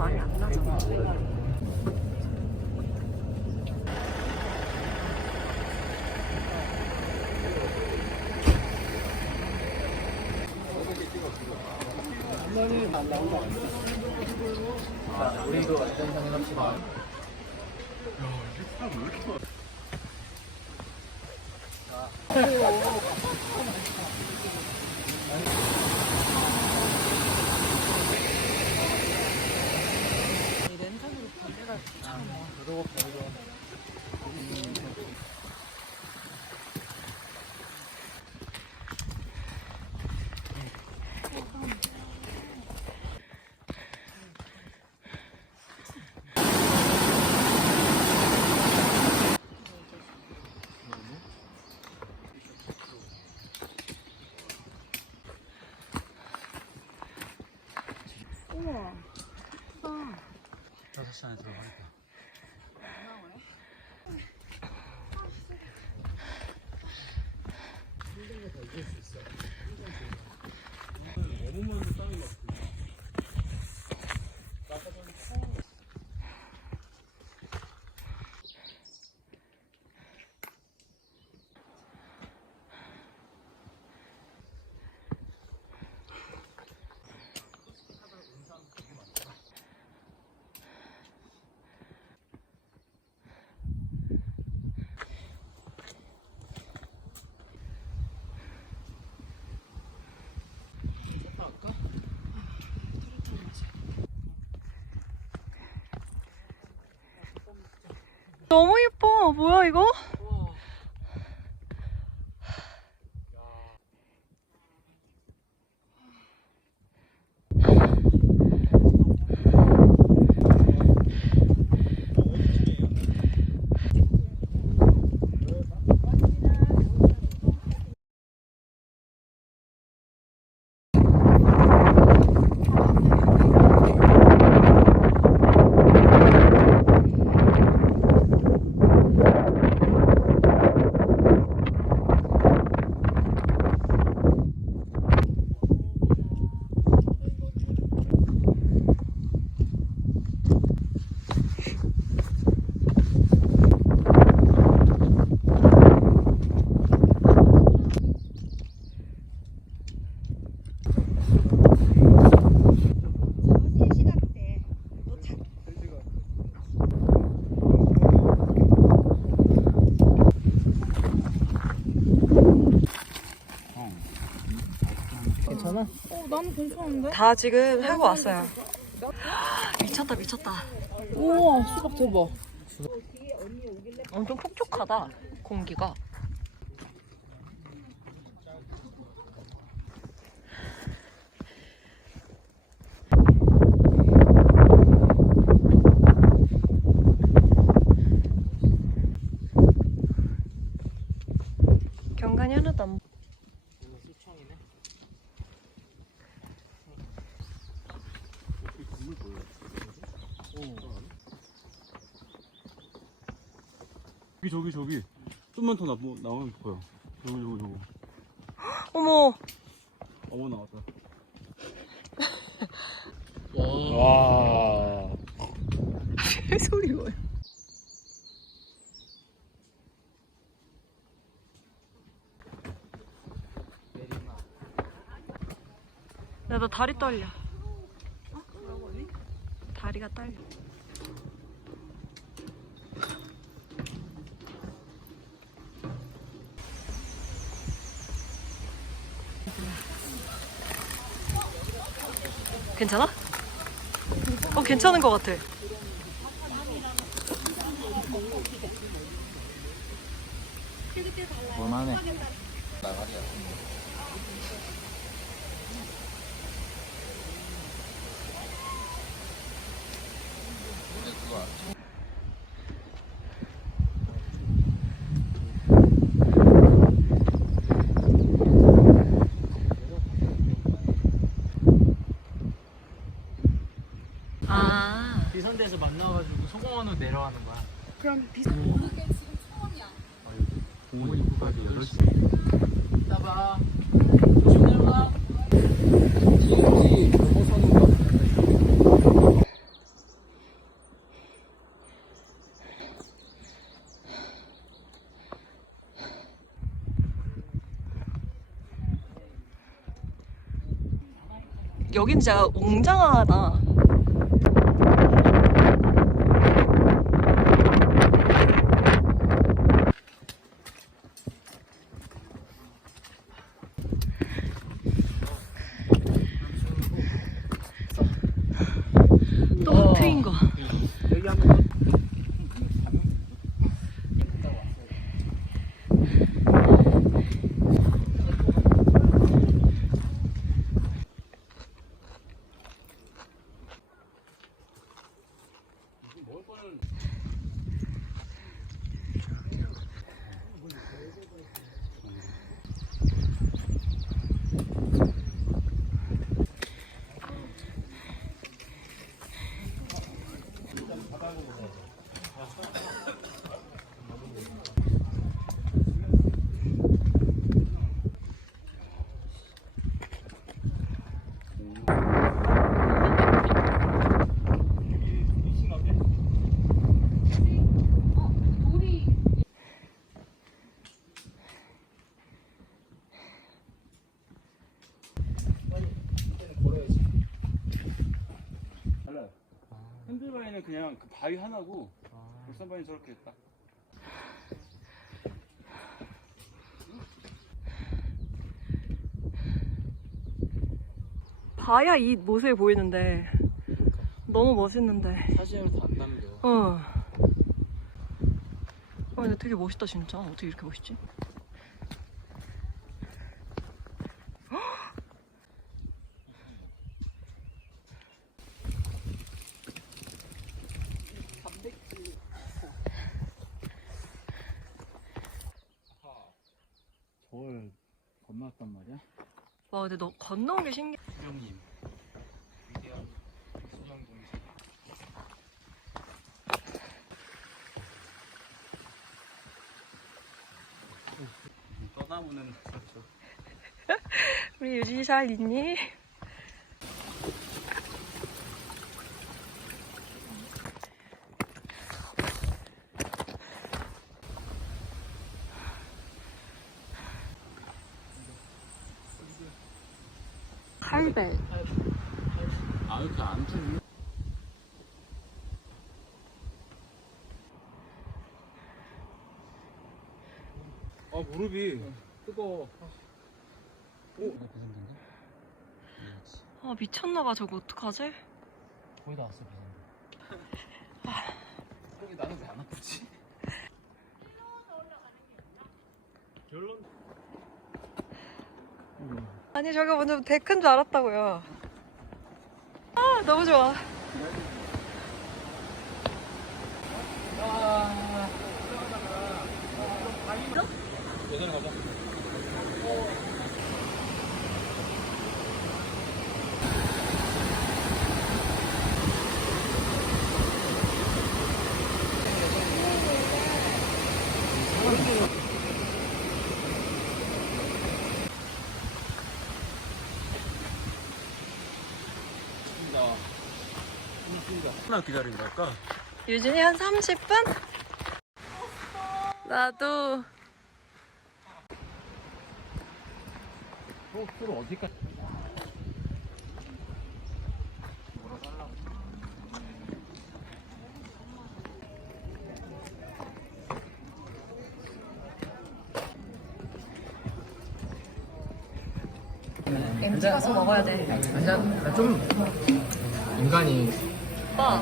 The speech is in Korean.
말이 안 나잖아. 우리도 완전 상관없지만 이 랜턴으로 반대가 참 저도 별로 우와. 다섯 시간에 들어가 니까 너무 예뻐. 뭐야 이거? 괜찮아? 어, 나는 괜찮은데? 다 지금 하고 왔어요. 미쳤다 미쳤다. 우와 수박 대박 엄청 촉촉하다 공기가. 경관이 하나도 안 수청이네 저기 저기 저기 좀만 더 나, 뭐, 나오면 보여 저기 저기 저기 어머 어머 나왔다 와 소리 뭐야? 야, 나 다리 떨려. 다리가 떨려. 괜찮아? 어, 괜찮은 것 같아. 볼만해 아. 만나가지고 성공한 후 내려가는 거야. 그럼 비슷. 이게 음. 지금 처음이야. 공원 입구까지 8시. 이따 봐. 조심 내려가. 여긴 진짜 웅장하다. gringo. 그냥 그 바위 하나고 돌산바위는 저렇게 딱. 봐야 이 모습이 보이는데 너무 멋있는데. 사진으로 다 안 남겨. 어. 어, 근데 되게 멋있다 진짜. 어떻게 이렇게 멋있지? 저걸 건너왔단 말이야? 와, 근데 너 건너온 게 신기해. 형님. 위대한 수정 동생. 떠나무는 그렇죠. 우리 유진이 잘 있니? 칼벨. 아 이렇게 안 틀리? 아 무릎이 뜨거워. 아, 미쳤나봐, 저거 어떡하지? 거의 다 왔어, 비상. 여기 나는 왜 안 아프지? 아니, 저기 먼저 데크인 줄 알았다고요. 아, 너무 좋아. 예전에 가자. 하나 기다린달까? 유진이 한 30분? 나도. 또, 또 어디까지? MT 가서 먹어야 돼. 아니야, 좀 인간이 오빠.